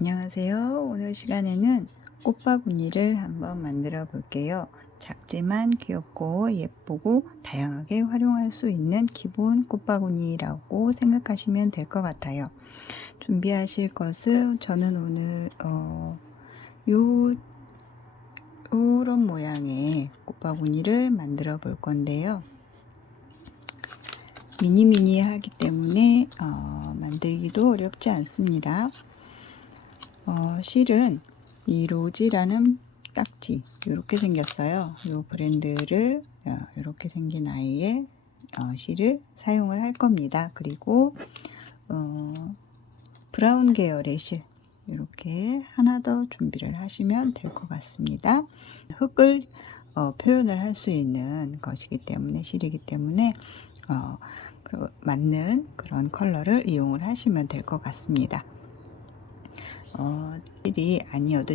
안녕하세요. 오늘 시간에는 꽃바구니를 한번 만들어 볼게요. 작지만 귀엽고 예쁘고 다양하게 활용할 수 있는 기본 꽃바구니라고 생각하시면 될 것 같아요. 준비하실 것은 저는 오늘 요 요런 모양의 꽃바구니를 만들어 볼 건데요. 미니미니하기 때문에 만들기도 어렵지 않습니다. 실은 이 로지라는 딱지 이렇게 생겼어요. 이 브랜드를 이렇게 생긴 아이의 실을 사용을 할 겁니다. 그리고 브라운 계열의 실 이렇게 하나 더 준비를 하시면 될 것 같습니다. 흙을 표현을 할 수 있는 것이기 때문에 실이기 때문에 맞는 그런 컬러를 이용을 하시면 될 것 같습니다.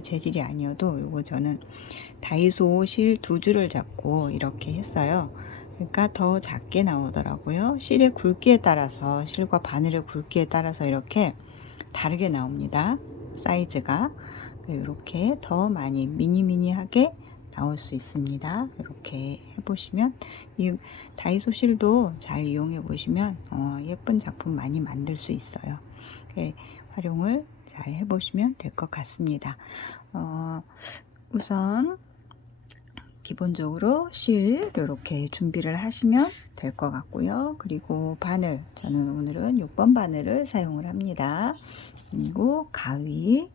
재질이 아니어도 요거 저는 다이소 실 두 줄을 잡고 이렇게 했어요. 그러니까 더 작게 나오더라고요. 실의 굵기에 따라서, 실과 바늘의 굵기에 따라서 이렇게 다르게 나옵니다. 사이즈가. 이렇게 더 많이 미니미니하게 나올 수 있습니다. 이렇게 해보시면, 이 다이소 실도 잘 이용해 보시면 예쁜 작품 많이 만들 수 있어요. 활용을 잘 해보시면 될 것 같습니다. 우선 기본적으로 실 이렇게 준비를 하시면 될 것 같고요. 그리고 바늘, 저는 오늘은 6번 바늘을 사용을 합니다. 그리고 가위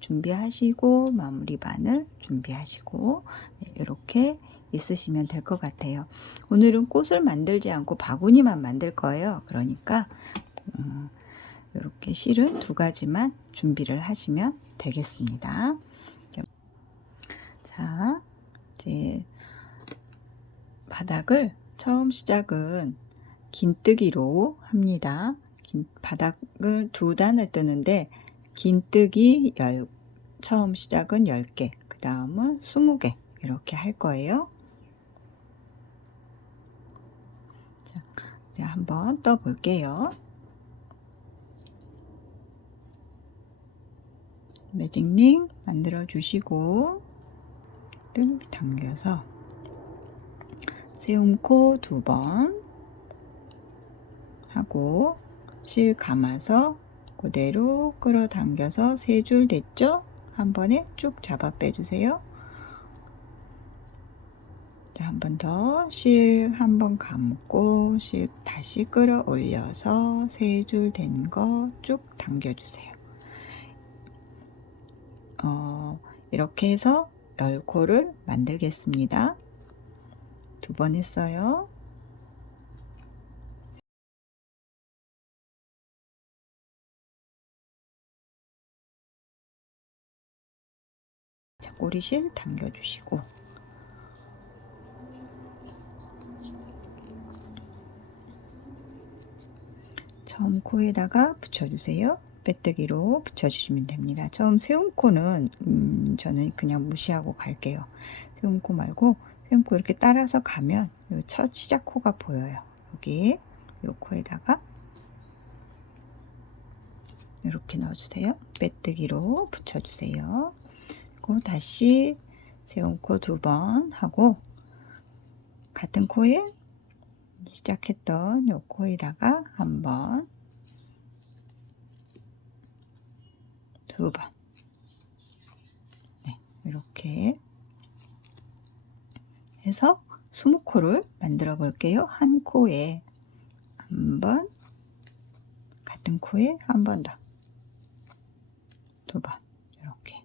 준비하시고 마무리 바늘 준비하시고 이렇게 있으시면 될 것 같아요. 오늘은 꽃을 만들지 않고 바구니만 만들 거예요. 그러니까 이렇게 실은 두 가지만 준비를 하시면 되겠습니다. 자, 이제 바닥을 처음 시작은 긴뜨기로 합니다. 바닥을 두 단을 뜨는데 긴뜨기 처음 시작은 10개, 그 다음은 20개 이렇게 할 거예요. 자, 한번 떠 볼게요. 매직링 만들어 주시고 당겨서 세움코 2번 하고 실 감아서 그대로 끌어당겨서 3줄 됐죠? 한 번에 쭉 잡아 빼주세요. 한 번 더 실 한 번 감고 실 다시 끌어 올려서 3줄 된 거 쭉 당겨주세요. 이렇게 해서 10코를 만들겠습니다. 2번 했어요. 자, 꼬리실 당겨주시고 처음 코에다가 붙여주세요. 빼뜨기로 붙여주시면 됩니다. 처음 세움코는 저는 그냥 무시하고 갈게요. 세움코 말고 세움코 이렇게 따라서 가면 첫 시작 코가 보여요. 여기 요 코에다가 이렇게 넣어주세요. 빼뜨기로 붙여주세요. 그리고 다시 세움코 2번 하고 같은 코에 시작했던 요 코에다가 한번 2번 이렇게 해서 20코를 만들어 볼게요. 한 코에 한 번, 같은 코에 한 번 더, 2번 이렇게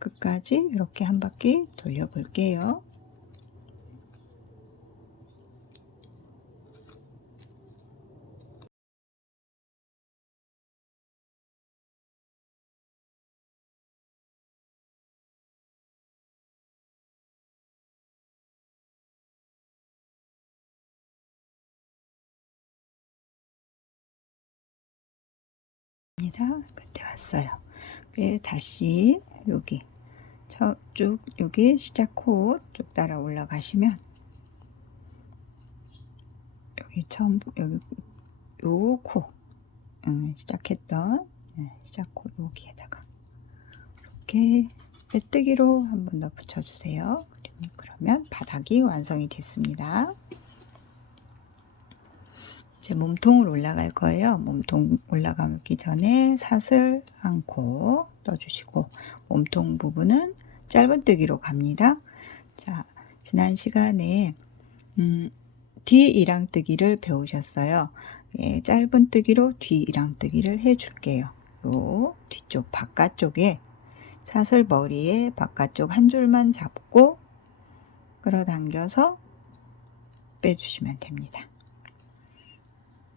끝까지 이렇게 한 바퀴 돌려 볼게요. 끝에 왔어요. 다시 여기 쭉 여기 시작 코 쭉 따라 올라가시면 여기 처음 여기 요 코 시작했던 시작코 여기에다가 이렇게 빼뜨기로 한 번 더 붙여주세요. 그러면 바닥이 완성이 됐습니다. 이제 몸통을 올라갈 거예요. 몸통 올라가기 전에 사슬 한 코 떠주시고 몸통 부분은 짧은뜨기로 갑니다. 자, 지난 시간에 뒤이랑뜨기를 배우셨어요. 예, 짧은뜨기로 뒤이랑뜨기를 해줄게요. 요 뒤쪽 바깥쪽에 사슬 머리에 바깥쪽 한 줄만 잡고 끌어당겨서 빼주시면 됩니다.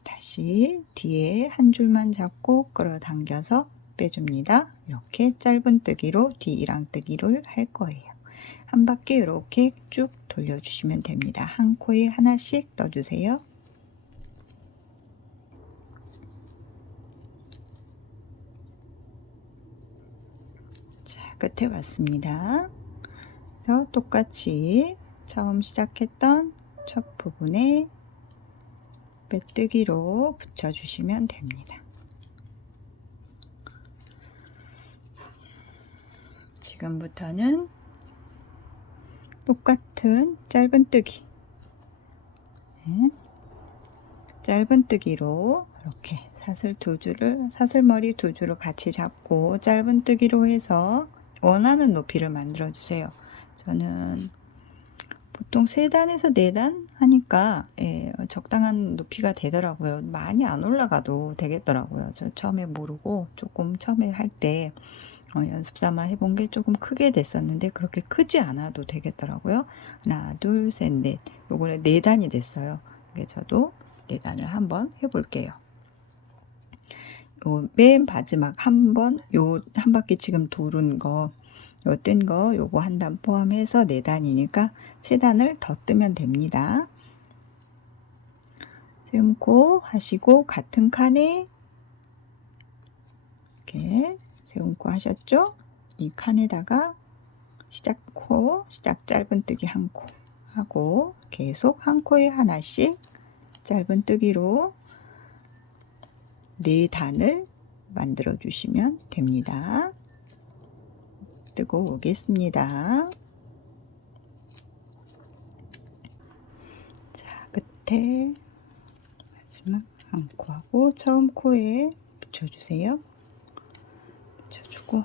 다시 뒤에 한 줄만 잡고 끌어당겨서 빼줍니다. 이렇게 짧은뜨기로 뒤이랑뜨기를 할 거예요. 한 바퀴 이렇게 쭉 돌려주시면 됩니다. 한 코에 하나씩 떠주세요. 자, 끝에 왔습니다. 그래서 똑같이 처음 시작했던 첫 부분에 빼뜨기로 붙여주시면 됩니다. 지금부터는 똑같은 짧은뜨기, 짧은뜨기로 이렇게 사슬머리 두 줄을 같이 잡고 짧은뜨기로 해서 원하는 높이를 만들어 주세요. 저는 보통 3단에서 4단 하니까 적당한 높이가 되더라고요. 많이 안 올라가도 되겠더라고요. 저 처음에 모르고 조금 처음에 할 때 연습 삼아 해본 게 조금 크게 됐었는데 그렇게 크지 않아도 되겠더라고요. 하나, 둘, 셋, 넷. 요거는 4단이 됐어요. 저도 4단을 한번 해볼게요. 맨 마지막 한 바퀴 지금 도는 거, 뜬 거, 요거 한 단 포함해서 4단이니까 3단을 더 뜨면 됩니다. 세움코 하시고 같은 칸에 이렇게 세움코 하셨죠? 이 칸에다가 시작 짧은뜨기 한 코 하고 계속 한 코에 하나씩 짧은뜨기로 4단을 만들어 주시면 됩니다. 뜨고 오겠습니다. 자, 끝에 마지막 한 코하고 처음 코에 붙여주세요. 붙여주고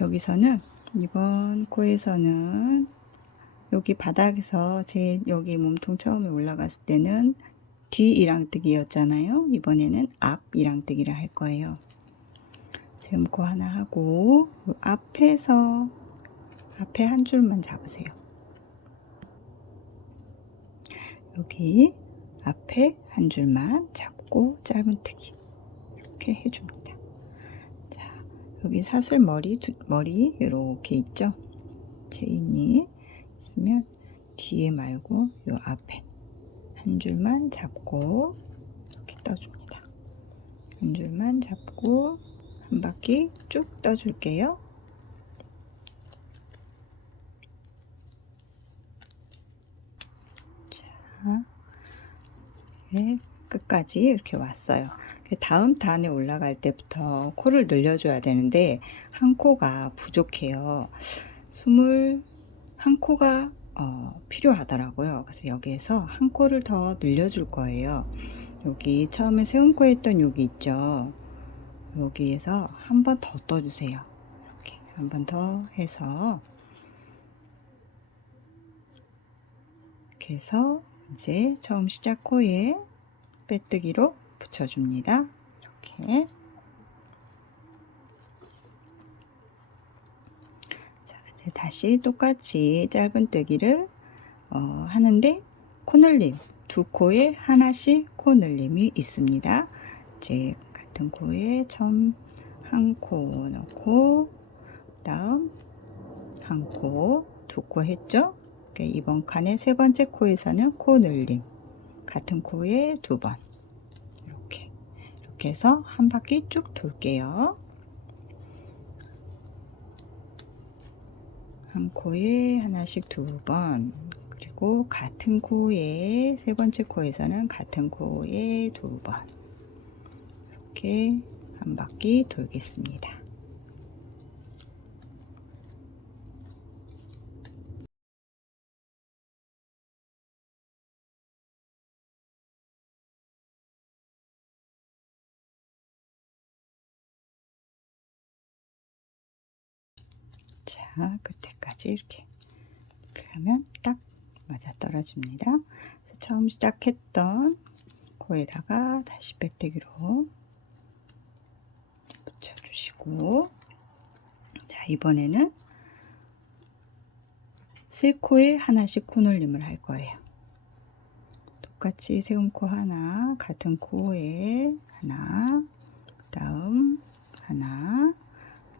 여기서는 이번 코에서는 여기 바닥에서 제일 여기 몸통 처음에 올라갔을 때는 뒤 이랑뜨기였잖아요. 이번에는 앞 이랑뜨기를 할 거예요. 세움코 하나 하고 앞에 한 줄만 잡으세요. 여기 앞에 한 줄만 잡고 짧은뜨기 이렇게 해줍니다. 자, 여기 사슬 머리 이렇게 있죠? 체인이 있으면 뒤에 말고 요 앞에 한 줄만 잡고 이렇게 떠줍니다. 한 줄만 잡고 한 바퀴 쭉 떠줄게요. 자, 끝까지 이렇게 왔어요. 다음 단에 올라갈 때부터 코를 늘려줘야 되는데 한 코가 부족해요. 21코가 필요하더라고요. 그래서 여기에서 한 코를 더 늘려줄 거예요. 여기 처음에 세움코 했던 여기 있죠. 여기에서 한 번 더 떠주세요. 이렇게 한 번 더 해서 이렇게 해서 이제 처음 시작 코에 빼뜨기로 붙여줍니다. 이렇게. 자, 이제 다시 똑같이 짧은뜨기를 하는데 코늘림 2코에 하나씩 코늘림이 있습니다. 이제 같은 코에 처음 한 코 넣고 다음 한 코, 2코 했죠? 이번 칸의 3번째 코에서는 코늘림 같은 코에 2번 이렇게 해서 한 바퀴 쭉 돌게요. 한 코에 하나씩 2번 그리고 같은 코에 3번째 코에서는 같은 코에 2번 이렇게 한 바퀴 돌겠습니다. 자, 끝에까지 이렇게 하면 딱 맞아 떨어집니다. 처음 시작했던 코에다가 다시 빼뜨기로 붙여주시고, 자, 이번에는 세 코에 하나씩 코놀림을 할 거예요. 똑같이 세움코 하나, 같은 코에 하나, 다음 하나,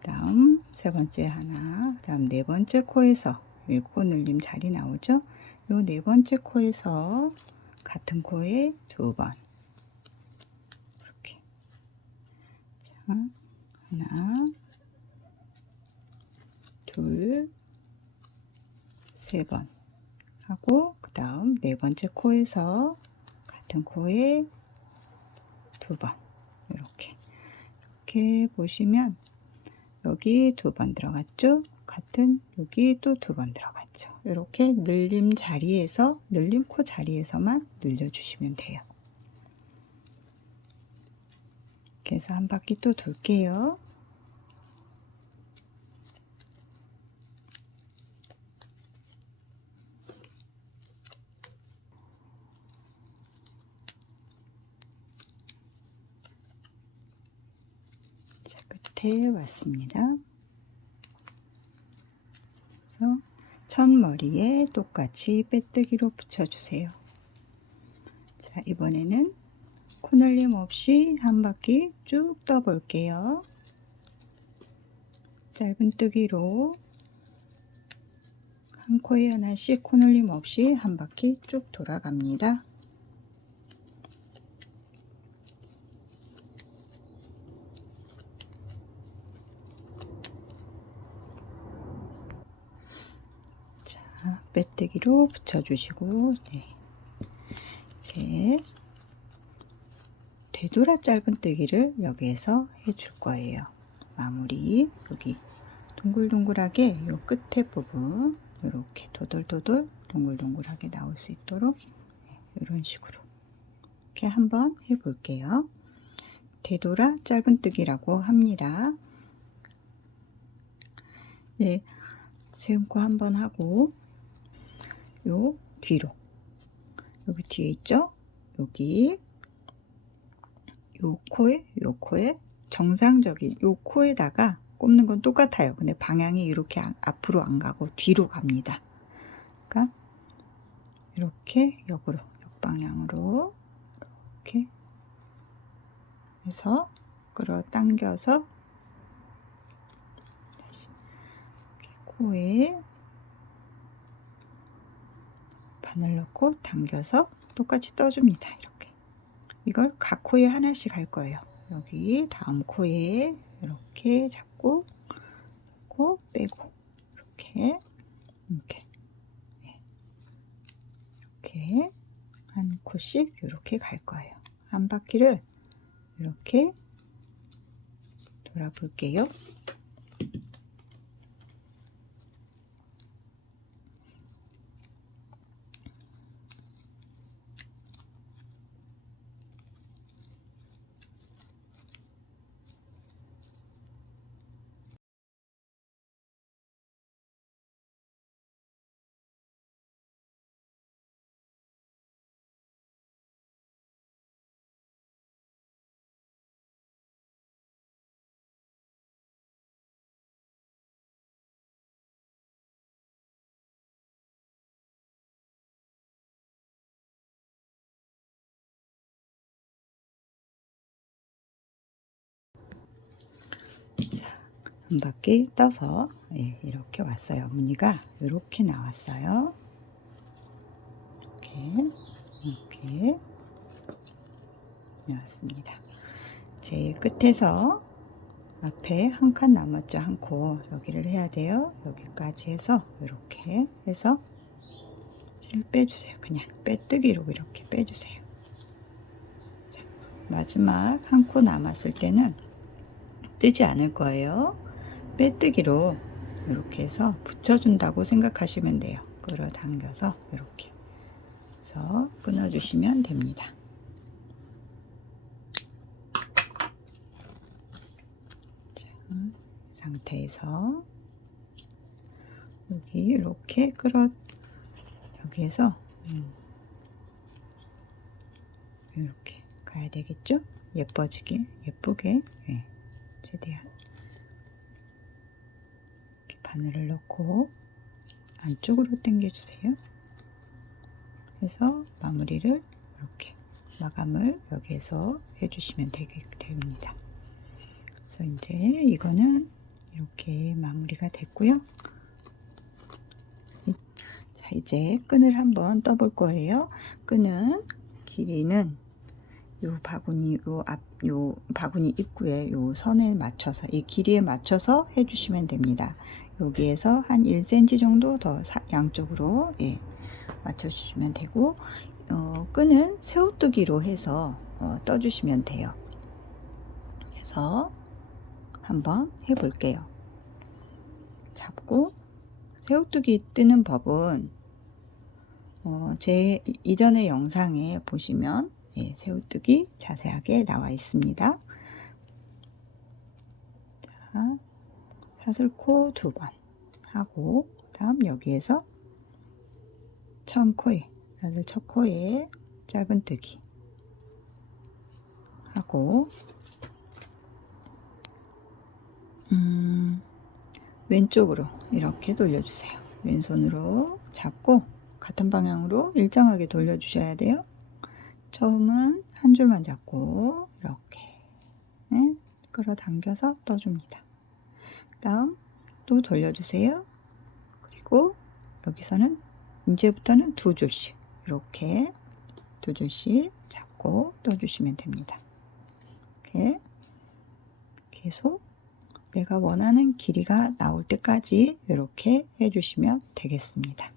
다음 세 번째 하나, 다음 네 번째 코에서 코놀림 자리 나오죠? 요 네 번째 코에서 같은 코에 두 번, 이렇게. 자, 하나, 둘, 세 번 하고, 그 다음 네 번째 코에서 같은 코에 두 번, 이렇게 보시면 여기 두 번 들어갔죠? 같은 여기 또 두 번 들어갔죠? 이렇게 늘림 자리에서, 늘림 코 자리에서만 늘려주시면 돼요. 이렇게 해서 한 바퀴 또 돌게요. 자, 끝에 왔습니다. 그래서 첫머리에 똑같이 빼뜨기로 붙여주세요. 자, 이번에는 코늘림 없이 한 바퀴 쭉 떠볼게요. 짧은 뜨기로 한 코에 하나씩 코늘림 없이 한 바퀴 쭉 돌아갑니다. 자, 빼뜨기로 붙여주시고, 네. 이제 되돌아 짧은뜨기를 여기에서 해줄 거예요. 마무리 여기 동글동글하게 요 끝에 부분 이렇게 도돌도돌 동글동글하게 나올 수 있도록 이런 식으로 이렇게 한번 해볼게요. 되돌아 짧은뜨기라고 합니다. 네, 세움코 한번 하고 요 뒤로 여기 뒤에 있죠? 여기 요 코에 정상적인 요 코에다가 꼽는 건 똑같아요. 근데 방향이 이렇게 앞으로 안 가고 뒤로 갑니다. 그러니까 이렇게 역방향으로 이렇게 해서 끌어당겨서 다시 코에 바늘 넣고 당겨서 똑같이 떠줍니다. 이렇게. 이걸 각 코에 하나씩 할 거예요. 여기 다음 코에 이렇게 잡고 빼고 이렇게 이렇게 한 코씩 이렇게 갈 거예요. 한 바퀴를 이렇게 돌아볼게요. 자, 한 바퀴 떠서 이렇게 왔어요. 무늬가 이렇게 나왔어요. 이렇게 나왔습니다. 제일 끝에서 앞에 한 칸 남았죠. 한 코 여기를 해야 돼요. 여기까지 해서 이렇게 해서 실 빼주세요. 그냥 빼뜨기로 이렇게 빼주세요. 자, 마지막 한 코 남았을 때는 뜨지 않을 거예요. 빼뜨기로 이렇게 해서 붙여준다고 생각하시면 돼요. 끌어당겨서 이렇게 해서 끊어주시면 됩니다. 자, 상태에서 여기 이렇게 여기에서 이렇게 가야 되겠죠? 예쁘게 최대한 이렇게 바늘을 넣고 안쪽으로 당겨주세요. 그래서 마무리를 이렇게 마감을 여기에서 해주시면 됩니다. 그래서 이제 이거는 이렇게 마무리가 됐고요. 자, 이제 끈을 한번 떠볼 거예요. 끈은 길이는 요 바구니 요 바구니 입구에 요 선에 맞춰서 이 길이에 맞춰서 해주시면 됩니다. 여기에서 한 1cm 정도 더 양쪽으로 맞춰주시면 되고 끈은 새우뜨기로 해서 떠주시면 돼요. 그래서 한번 해볼게요. 잡고 새우뜨기 뜨는 법은 제 이전의 영상에 보시면 새우뜨기 자세하게 나와 있습니다. 자, 사슬코 2번 하고 다음 여기에서 처음 코에 사슬 첫 코에 짧은뜨기 하고 왼쪽으로 이렇게 돌려주세요. 왼손으로 잡고 같은 방향으로 일정하게 돌려주셔야 돼요. 처음은 한 줄만 잡고 이렇게 끌어당겨서 떠줍니다. 다음 또 돌려주세요. 그리고 여기서는 이제부터는 2줄씩 이렇게 2줄씩 잡고 떠주시면 됩니다. 이렇게 계속 내가 원하는 길이가 나올 때까지 이렇게 해주시면 되겠습니다.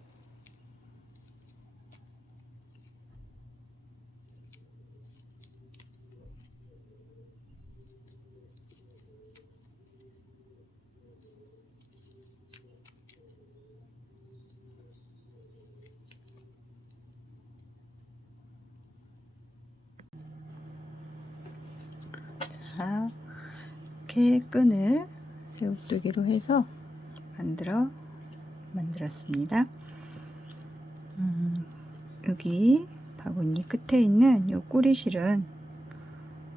자, 이렇게 끈을 새우뜨기로 해서 만들었습니다. 여기 바구니 끝에 있는 요 꼬리실은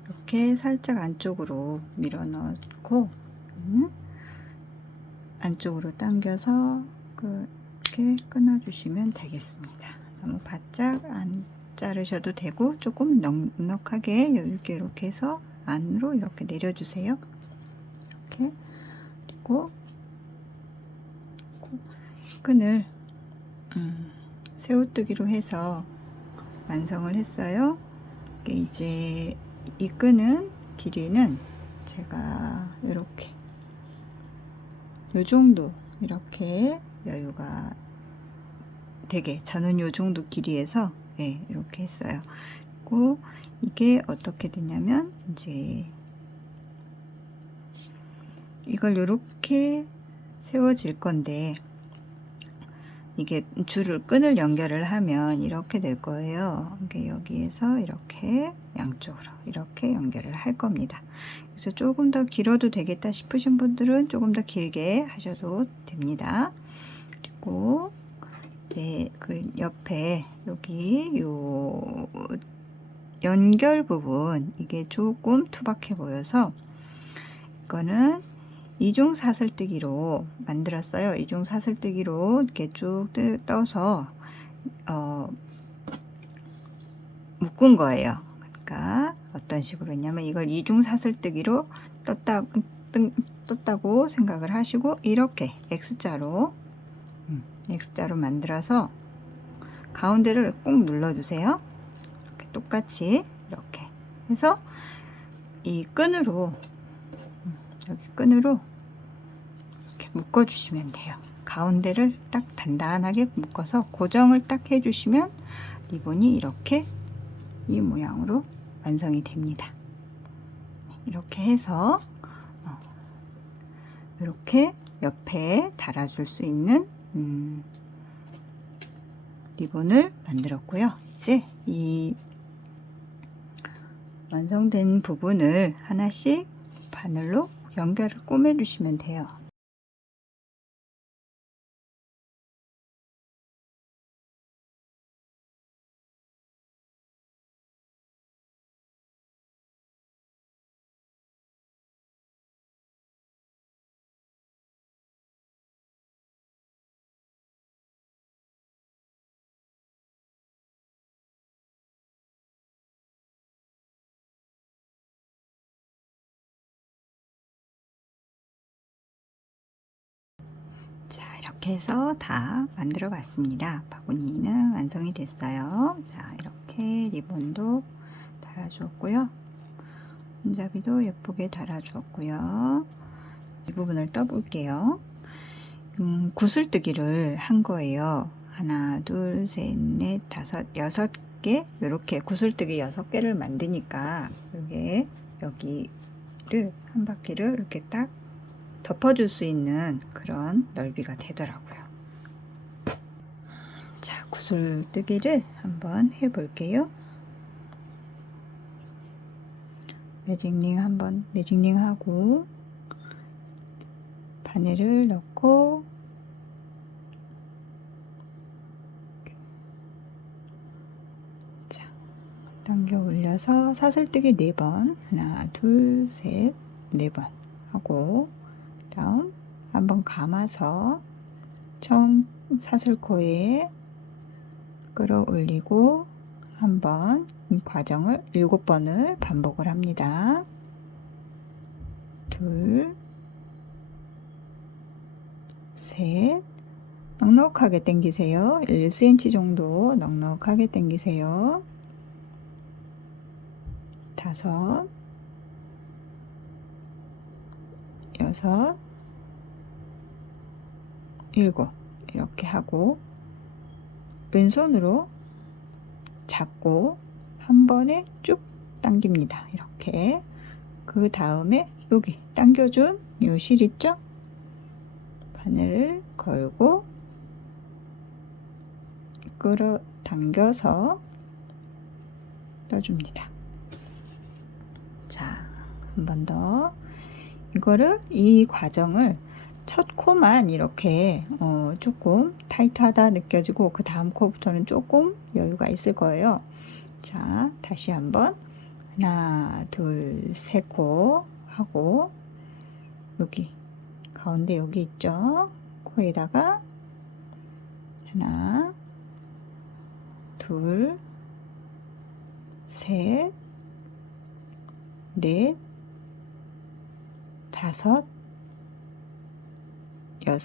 이렇게 살짝 안쪽으로 밀어 넣고 안쪽으로 당겨서 이렇게 끊어 주시면 되겠습니다. 너무 바짝 안 자르셔도 되고 조금 넉넉하게 여유있게 이렇게 해서 안으로 이렇게 내려주세요. 이렇게 그리고 끈을 새우뜨기로 해서 완성을 했어요. 이제 이 끈은 길이는 제가 이렇게 요 정도 이렇게 여유가 되게 저는 요 정도 길이에서 이렇게 했어요. 그리고 이게 어떻게 되냐면 이제 이걸 이렇게 세워질 건데 이게 끈을 연결을 하면 이렇게 될 거예요. 여기에서 이렇게 양쪽으로 이렇게 연결을 할 겁니다. 그래서 조금 더 길어도 되겠다 싶으신 분들은 조금 더 길게 하셔도 됩니다. 그리고 그 옆에 여기 요 연결 부분 이게 조금 투박해 보여서 이거는 이중 사슬뜨기로 만들었어요. 이중 사슬뜨기로 이렇게 쭉 떠서 묶은 거예요. 그러니까 어떤 식으로 했냐면 이걸 이중 사슬뜨기로 떴다고 생각을 하시고 이렇게 X자로 만들어서 가운데를 꼭 눌러주세요. 이렇게 똑같이 이렇게 해서 이 끈으로 여기 끈으로 이렇게 묶어 주시면 돼요. 가운데를 딱 단단하게 묶어서 고정을 딱 해주시면 리본이 이렇게 이 모양으로 완성이 됩니다. 이렇게 해서 이렇게 옆에 달아줄 수 있는 리본을 만들었고요. 이제 이 완성된 부분을 하나씩 바늘로 연결을 꼬매 주시면 돼요. 자, 이렇게 해서 다 만들어 봤습니다. 바구니는 완성이 됐어요. 자, 이렇게 리본도 달아주었고요. 손잡이도 예쁘게 달아주었고요. 이 부분을 떠볼게요. 구슬뜨기를 한 거예요. 하나, 둘, 셋, 넷, 다섯, 6개. 이렇게 구슬뜨기 6개를 만드니까 이게 여기를 한 바퀴를 이렇게 딱 덮어줄 수 있는 그런 넓이가 되더라고요. 자, 구슬뜨기를 한번 해볼게요. 매직링 한번 매직링 하고 바늘을 넣고 자, 당겨 올려서 사슬뜨기 4번 하나 둘 셋 4번 하고 다음 한번 감아서 처음 사슬코에 끌어올리고 한번 이 과정을 7번을 반복을 합니다. 둘, 셋, 넉넉하게 당기세요. 1cm 정도 넉넉하게 당기세요. 5, 6, 7 이렇게 하고 왼손으로 잡고 한 번에 쭉 당깁니다. 이렇게 그 다음에 여기 당겨준 요 실 있죠? 바늘을 걸고 끌어당겨서 떠줍니다. 자, 한 번 더 이거를 이 과정을 첫 코만 이렇게 조금 타이트하다 느껴지고 그 다음 코부터는 조금 여유가 있을 거예요. 자, 다시 한번 하나 둘 셋 코 하고 여기 가운데 여기 있죠? 코에다가 하나 둘 셋 넷 다섯 6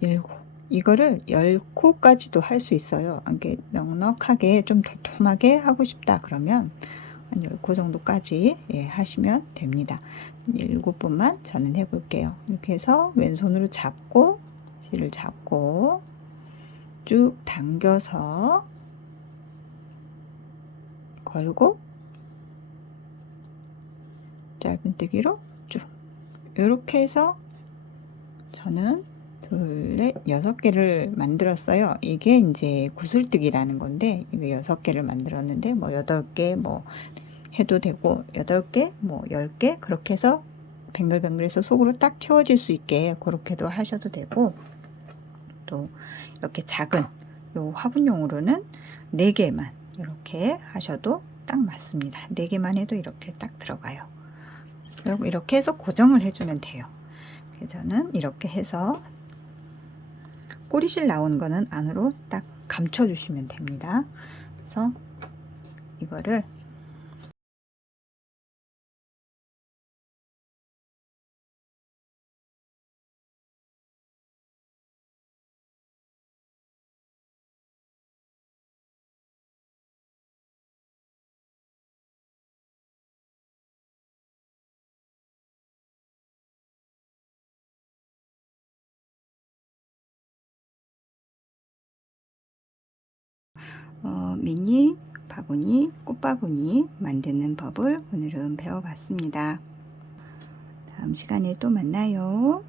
7 이거를 10코까지도 할 수 있어요. 이렇게 넉넉하게 좀 도톰하게 하고 싶다 그러면 한 10코 정도까지 하시면 됩니다. 7번만 저는 해볼게요. 이렇게 해서 왼손으로 잡고 실을 잡고 쭉 당겨서 걸고 짧은뜨기로 쭉 이렇게 해서 저는 둘, 넷, 6개를 만들었어요. 이게 이제 구슬뜨기라는 건데 이거 6개를 만들었는데 뭐 8개 뭐 해도 되고 8개 뭐 10개 그렇게 해서 뱅글뱅글해서 속으로 딱 채워질 수 있게 그렇게도 하셔도 되고 또 이렇게 작은 요 화분용으로는 4개만 이렇게 하셔도 딱 맞습니다. 4개만 해도 이렇게 딱 들어가요. 그리고 이렇게 해서 고정을 해주면 돼요. 저는 이렇게 해서 꼬리실 나오는 거는 안으로 딱 감춰 주시면 됩니다. 그래서 이거를 미니 바구니, 꽃바구니 만드는 법을 오늘은 배워봤습니다. 다음 시간에 또 만나요.